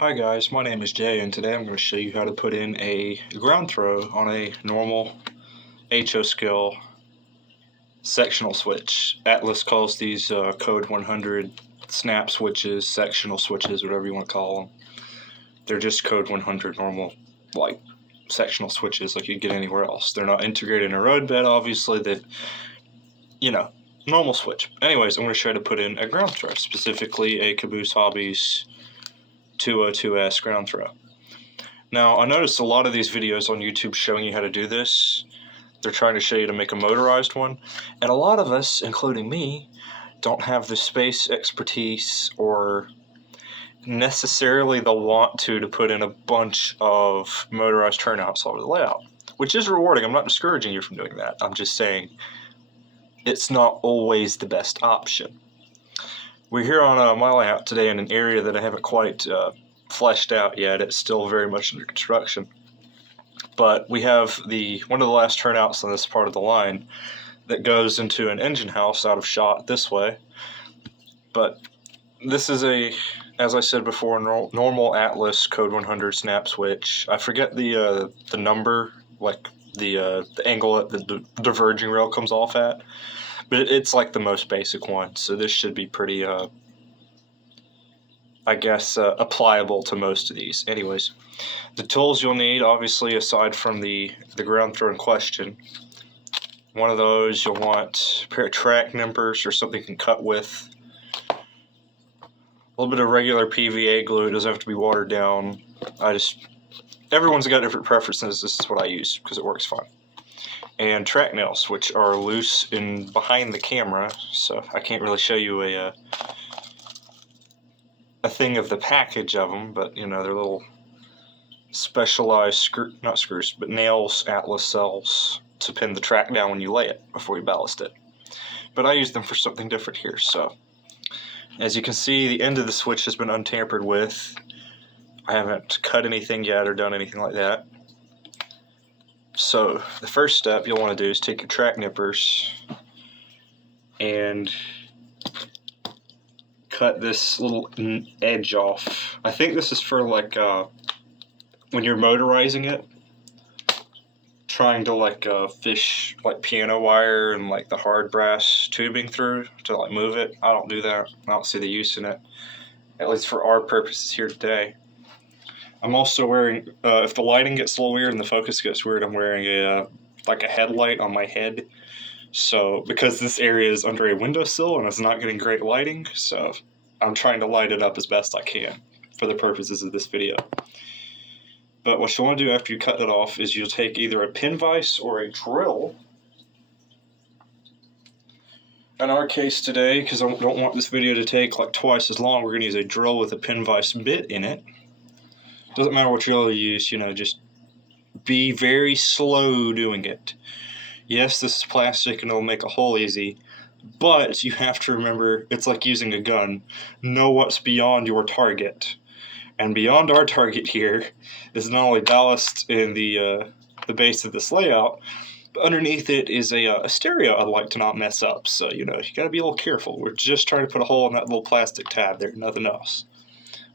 Hi guys, my name is Jay and today I'm going to show you how to put in a ground throw on a normal HO scale sectional switch. Atlas calls these code 100 snap switches, sectional switches, whatever you want to call them. They're just code 100 normal like sectional switches like you'd get anywhere else. They're not integrated in a road bed, obviously. That, normal switch. Anyways, I'm going to show you how to put in a ground throw, specifically a Caboose Hobbies 202S ground throw. Now, I noticed a lot of these videos on YouTube showing you how to do this. They're trying to show you to make a motorized one. And a lot of us, including me, don't have the space expertise or necessarily the want to put in a bunch of motorized turnouts all over the layout, which is rewarding. I'm not discouraging you from doing that. I'm just saying it's not always the best option. We're here on my layout today in an area that I haven't quite fleshed out yet. It's still very much under construction. But we have one of the last turnouts on this part of the line that goes into an engine house out of shot this way. But this is as I said before, normal Atlas code 100 snap switch. I forget the number, like the angle that the diverging rail comes off at. But it's like the most basic one, so this should be pretty, applicable to most of these. Anyways, the tools you'll need, obviously, aside from the ground throw in question, one of those you'll want a pair of track nippers or something you can cut with. A little bit of regular PVA glue. It doesn't have to be watered down. Everyone's got different preferences. This is what I use because it works fine. And track nails, which are loose and behind the camera, so I can't really show you a thing of the package of them, but they're little specialized not screws, but nails Atlas sells to pin the track down when you lay it before you ballast it. But I use them for something different here. So as you can see, the end of the switch has been untampered with. I haven't cut anything yet or done anything like that. So the first step you'll want to do is take your track nippers and cut this little edge off. I think this is for like when you're motorizing it, trying to fish like piano wire and like the hard brass tubing through to like move it. I don't do that. I don't see the use in it, at least for our purposes here today. I'm also wearing, if the lighting gets a little weird and the focus gets weird, I'm wearing a headlight on my head. So because this area is under a windowsill and it's not getting great lighting, so I'm trying to light it up as best I can for the purposes of this video. But what you want to do after you cut it off is you'll take either a pin vise or a drill. In our case today, because I don't want this video to take like twice as long, we're going to use a drill with a pin vise bit in it. Doesn't matter what drill you use, just be very slow doing it. Yes, this is plastic and it'll make a hole easy, but you have to remember it's like using a gun. Know what's beyond your target. And beyond our target here is not only ballast in the base of this layout, but underneath it is a stereo I'd like to not mess up. So, you got to be a little careful. We're just trying to put a hole in that little plastic tab there, nothing else.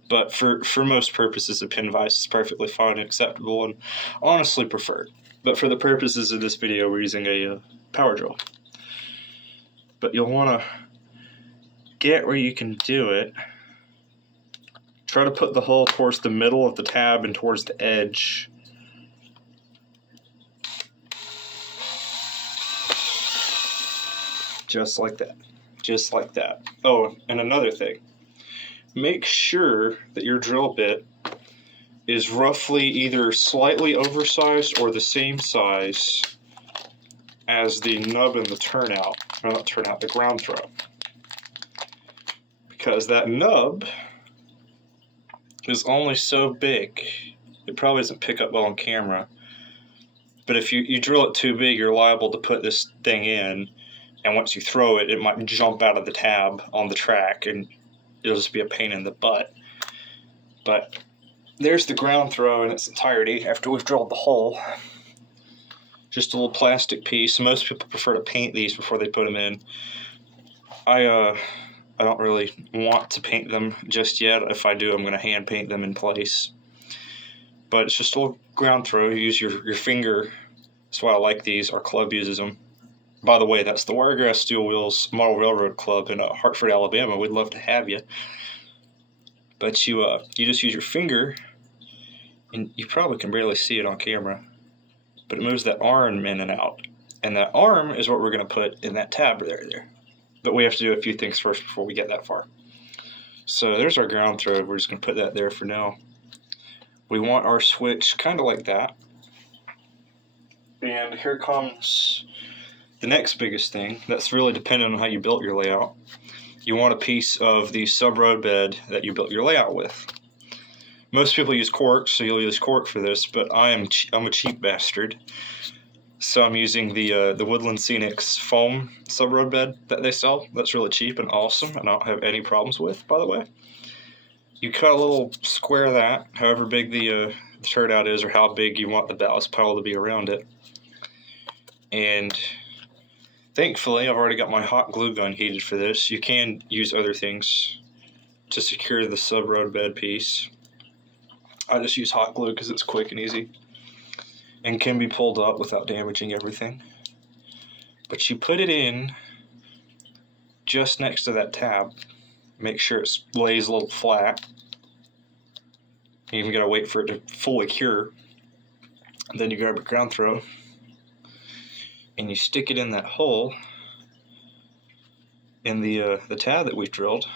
But for most purposes, a pin vise is perfectly fine and acceptable and honestly preferred. But for the purposes of this video, we're using a power drill. But you'll want to get where you can do it. Try to put the hole towards the middle of the tab and towards the edge. Just like that. Just like that. Oh, and another thing. Make sure that your drill bit is roughly either slightly oversized or the same size as the nub in the turnout, or not turnout, the ground throw. Because that nub is only so big. It probably doesn't pick up well on camera. But if you drill it too big, you're liable to put this thing in, and once you throw it, it might jump out of the tab on the track, and it'll just be a pain in the butt. But there's the ground throw in its entirety after we've drilled the hole. Just a little plastic piece. Most people prefer to paint these before they put them in. I I don't really want to paint them just yet. If I do, I'm going to hand paint them in place. But it's just a little ground throw. You use your finger. That's why I like these. Our club uses them. By the way, that's the Wiregrass Steel Wheels Model Railroad Club in Hartford, Alabama. We'd love to have you. But you just use your finger, and you probably can barely see it on camera, but it moves that arm in and out. And that arm is what we're going to put in that tab there. But we have to do a few things first before we get that far. So there's our ground throw. We're just going to put that there for now. We want our switch kind of like that. And here comes the next biggest thing. That's really dependent on how you built your layout. You want a piece of the sub-road bed that you built your layout with. Most people use cork, so you'll use cork for this, but I'm a cheap bastard. So I'm using the Woodland Scenics foam sub-road bed that they sell. That's really cheap and awesome, and I don't have any problems with, by the way. You cut a little square of that, however big the turnout is or how big you want the ballast pile to be around it. And thankfully, I've already got my hot glue gun heated for this. You can use other things to secure the sub-road bed piece. I just use hot glue because it's quick and easy and can be pulled up without damaging everything. But you put it in just next to that tab. Make sure it lays a little flat. You even gotta wait for it to fully cure. And then you grab a ground throw and you stick it in that hole in the tab that we've drilled.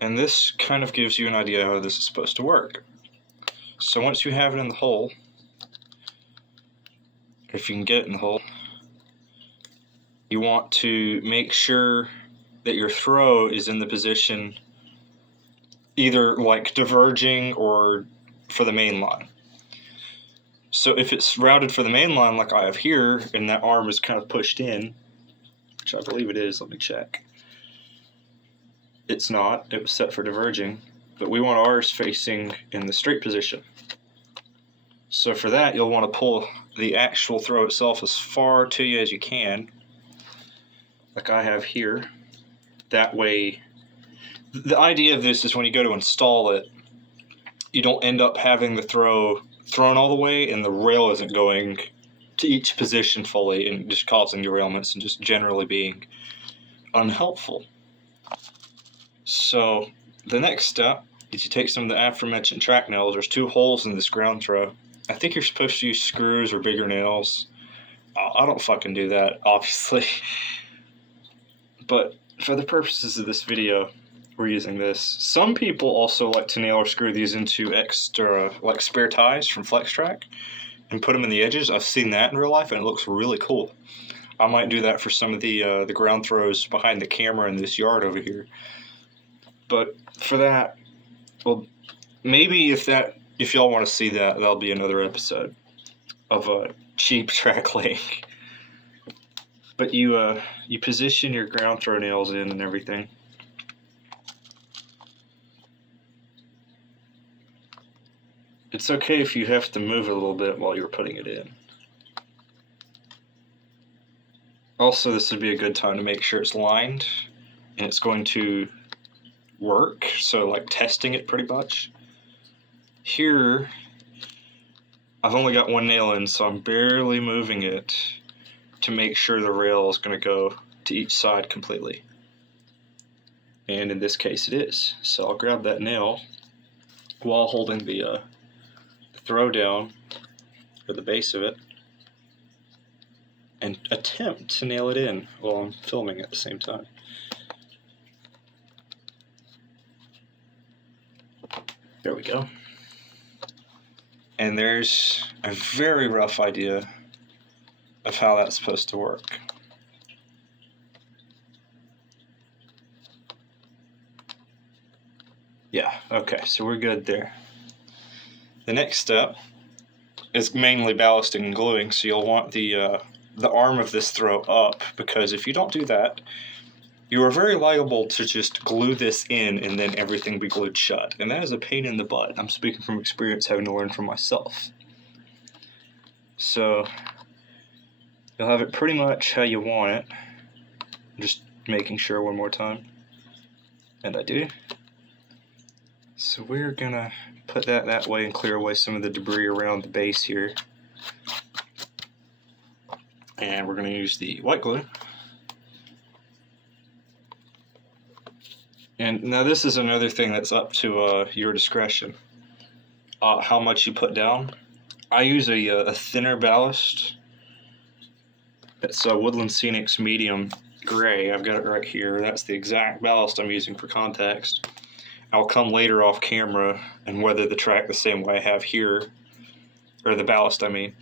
And this kind of gives you an idea how this is supposed to work. So once you have it in the hole, if you can get it in the hole, you want to make sure that your throw is in the position either like diverging or for the main line. So if it's routed for the main line like I have here, and that arm is kind of pushed in, which I believe it is, let me check. It's not, it was set for diverging, but we want ours facing in the straight position. So for that, you'll want to pull the actual throw itself as far to you as you can, like I have here. That way, the idea of this is when you go to install it, you don't end up having the throw thrown all the way and the rail isn't going to each position fully and just causing derailments and just generally being unhelpful. So the next step is you take some of the aforementioned track nails. There's 2 holes in this ground throw. I think you're supposed to use screws or bigger nails. I don't fucking do that, obviously. But for the purposes of this video, we're using this. Some people also like to nail or screw these into extra, like spare ties from FlexTrack and put them in the edges. I've seen that in real life and it looks really cool. I might do that for some of the ground throws behind the camera in this yard over here. But for that, well, maybe if y'all want to see that, that'll be another episode of a cheap track laying. But you position your ground throw nails in and everything. It's okay if you have to move it a little bit while you're putting it in. Also, this would be a good time to make sure it's lined and it's going to work, so like testing it pretty much. Here, I've only got 1 nail in, so I'm barely moving it to make sure the rail is going to go to each side completely. And in this case it is. So I'll grab that nail while holding the throw down or the base of it and attempt to nail it in while I'm filming at the same time. There we go. And there's a very rough idea of how that's supposed to work. Yeah, okay, so we're good there. The next step is mainly ballasting and gluing, so you'll want the arm of this throw up, because if you don't do that, you are very liable to just glue this in and then everything be glued shut. And that is a pain in the butt. I'm speaking from experience, having to learn from myself. So you'll have it pretty much how you want it. Just making sure one more time. And I do. So we're gonna put that way and clear away some of the debris around the base here. And we're gonna use the white glue. And now this is another thing that's up to your discretion. How much you put down. I use a thinner ballast. It's a Woodland Scenics medium gray. I've got it right here. That's the exact ballast I'm using for context. I'll come later off camera and weather the track the same way I have here, or the ballast I mean.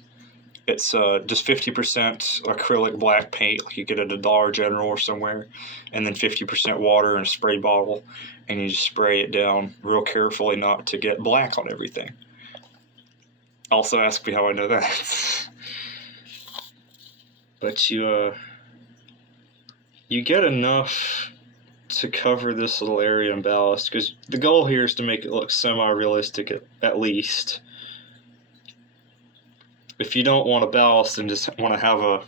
It's just 50% acrylic black paint like you get at a Dollar General or somewhere, and then 50% water in a spray bottle, and you just spray it down real carefully not to get black on everything. Also ask me how I know that. But you get enough to cover this little area in ballast, because the goal here is to make it look semi-realistic at least. If you don't want to ballast and just want to have a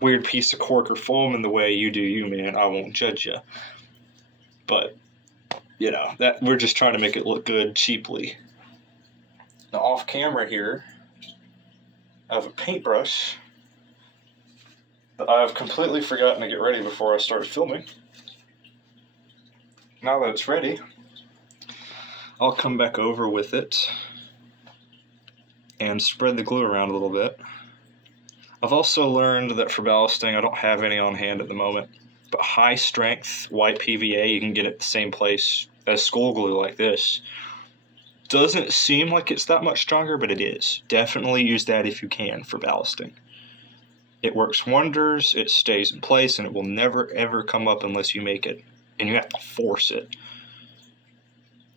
weird piece of cork or foam in the way you do you, man, I won't judge you. But, you know, that we're just trying to make it look good cheaply. Now off camera here, I have a paintbrush that I've completely forgotten to get ready before I started filming. Now that it's ready, I'll come back over with it and spread the glue around a little bit. I've also learned that for ballasting, I don't have any on hand at the moment, but high strength white PVA you can get at the same place as school glue like this. Doesn't seem like it's that much stronger, but it is. Definitely use that if you can for ballasting. It works wonders, it stays in place, and it will never ever come up unless you make it, and you have to force it.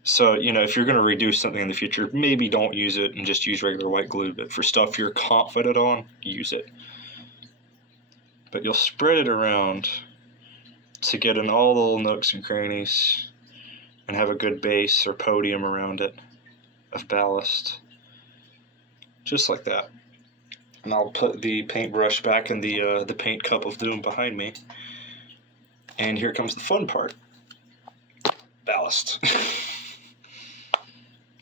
So, you know, if you're going to reduce something in the future, maybe don't use it and just use regular white glue. But for stuff you're confident on, use it. But you'll spread it around to get in all the little nooks and crannies and have a good base or podium around it of ballast. Just like that. And I'll put the paintbrush back in the paint cup of doom behind me. And here comes the fun part. Ballast.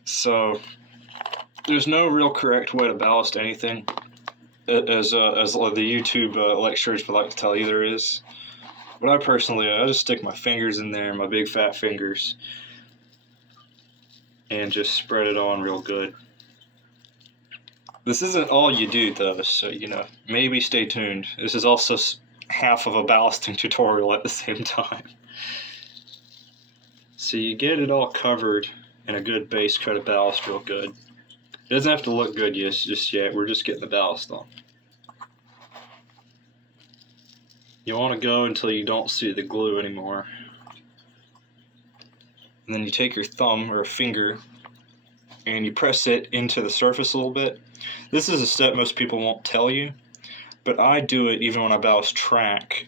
So, there's no real correct way to ballast anything, as the YouTube lecturers would like to tell you there is. But I just stick my fingers in there, my big fat fingers, and just spread it on real good. This isn't all you do though, so you know, maybe stay tuned. This is also half of a ballasting tutorial at the same time. So you get it all covered in a good base coat of ballast real good. It doesn't have to look good just yet, we're just getting the ballast on. You want to go until you don't see the glue anymore. And then you take your thumb or a finger and you press it into the surface a little bit. This is a step most people won't tell you, but I do it even when I ballast track.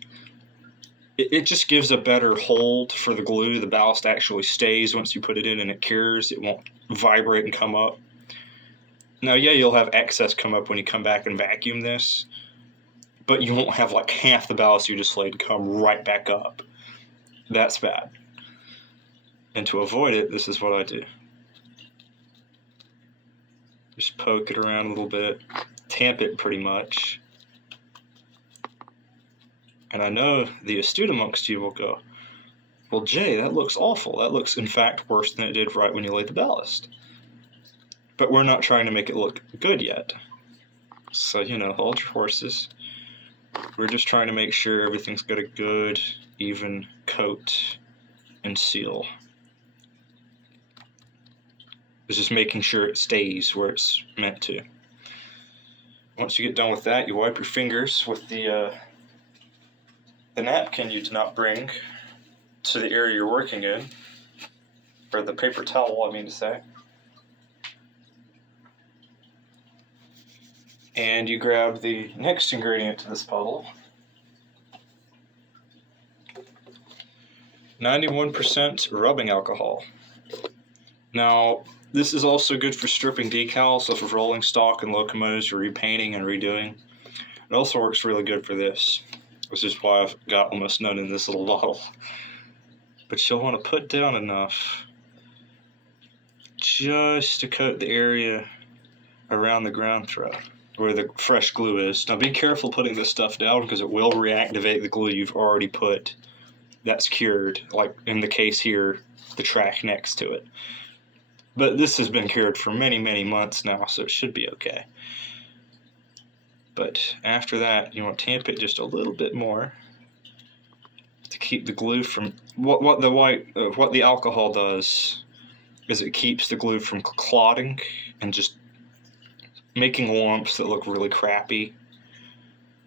It just gives a better hold for the glue. The ballast actually stays once you put it in and it cures. It won't vibrate and come up. Now, yeah, you'll have excess come up when you come back and vacuum this, but you won't have like half the ballast you just laid come right back up. That's bad. And to avoid it, this is what I do. Just poke it around a little bit, tamp it pretty much. And I know the astute amongst you will go, well, Jay, that looks awful. That looks, in fact, worse than it did right when you laid the ballast. But we're not trying to make it look good yet. So, you know, hold your horses. We're just trying to make sure everything's got a good, even coat and seal. It's just making sure it stays where it's meant to. Once you get done with that, you wipe your fingers with the napkin you did not bring to the area you're working in, or the paper towel, I mean to say. And you grab the next ingredient to this puzzle. 91% rubbing alcohol. Now, this is also good for stripping decals off of rolling stock and locomotives, repainting and redoing. It also works really good for this, which is why I've got almost none in this little bottle. but you'll want to put down enough just to coat the area around the ground throw where the fresh glue is. Now be careful putting this stuff down because it will reactivate the glue you've already put that's cured, like in the case here, the track next to it. But this has been cured for many, many months now, so it should be okay. But after that, you want to tamp it just a little bit more to keep the glue from what the alcohol does is it keeps the glue from clotting and just making lumps that look really crappy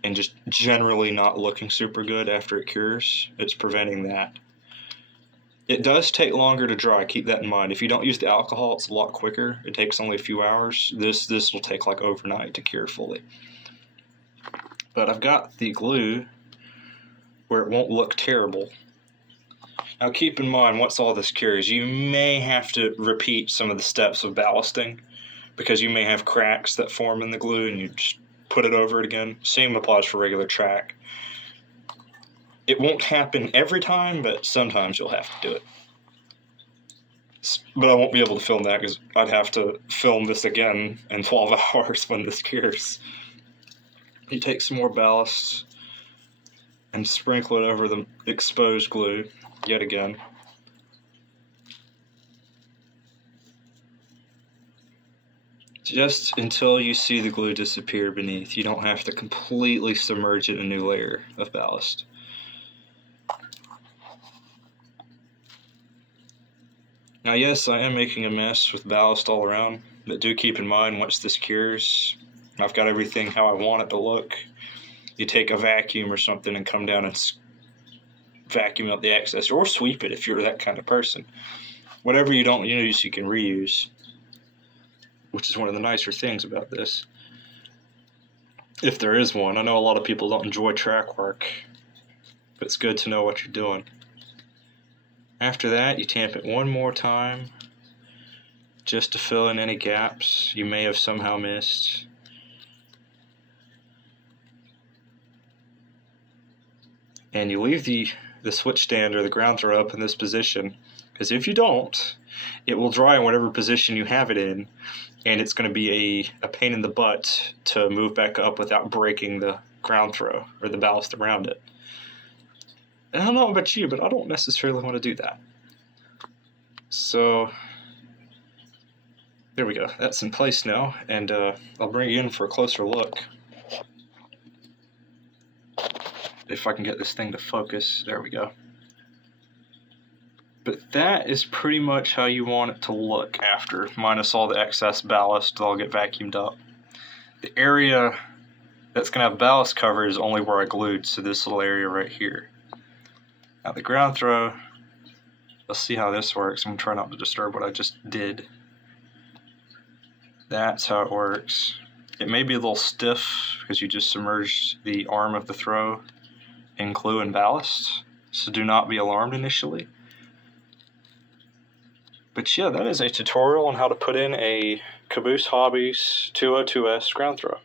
and just generally not looking super good after it cures. It's preventing that. It does take longer to dry, keep that in mind. If you don't use the alcohol, it's a lot quicker. It takes only a few hours. This will take like overnight to cure fully. But I've got the glue where it won't look terrible. Now keep in mind, once all this cures, you may have to repeat some of the steps of ballasting because you may have cracks that form in the glue and you just put it over it again. Same applies for regular track. It won't happen every time, but sometimes you'll have to do it. But I won't be able to film that because I'd have to film this again in 12 hours when this cures. You take some more ballast and sprinkle it over the exposed glue yet again. Just until you see the glue disappear beneath. You don't have to completely submerge it in a new layer of ballast. Now yes, I am making a mess with ballast all around, but do keep in mind once this cures, I've got everything how I want it to look. You take a vacuum or something and come down and vacuum out the excess, or sweep it if you're that kind of person. Whatever you don't use, you can reuse, which is one of the nicer things about this. If there is one. I know a lot of people don't enjoy track work, but it's good to know what you're doing. After that, you tamp it one more time just to fill in any gaps you may have somehow missed. And you leave the switch stand or the ground throw up in this position, because if you don't, it will dry in whatever position you have it in, and it's going to be a pain in the butt to move back up without breaking the ground throw or the ballast around it. And I don't know about you, but I don't necessarily want to do that. So there we go. That's in place now, and I'll bring you in for a closer look. If I can get this thing to focus. There we go. But that is pretty much how you want it to look after, minus all the excess ballast that'll get vacuumed up. The area that's going to have ballast cover is only where I glued, so this little area right here. Now the ground throw, let's see how this works. I'm going to try not to disturb what I just did. That's how it works. It may be a little stiff because you just submerged the arm of the throw in glue and ballast, so do not be alarmed initially. But yeah, that is a tutorial on how to put in a Caboose Hobbies 202S ground throw.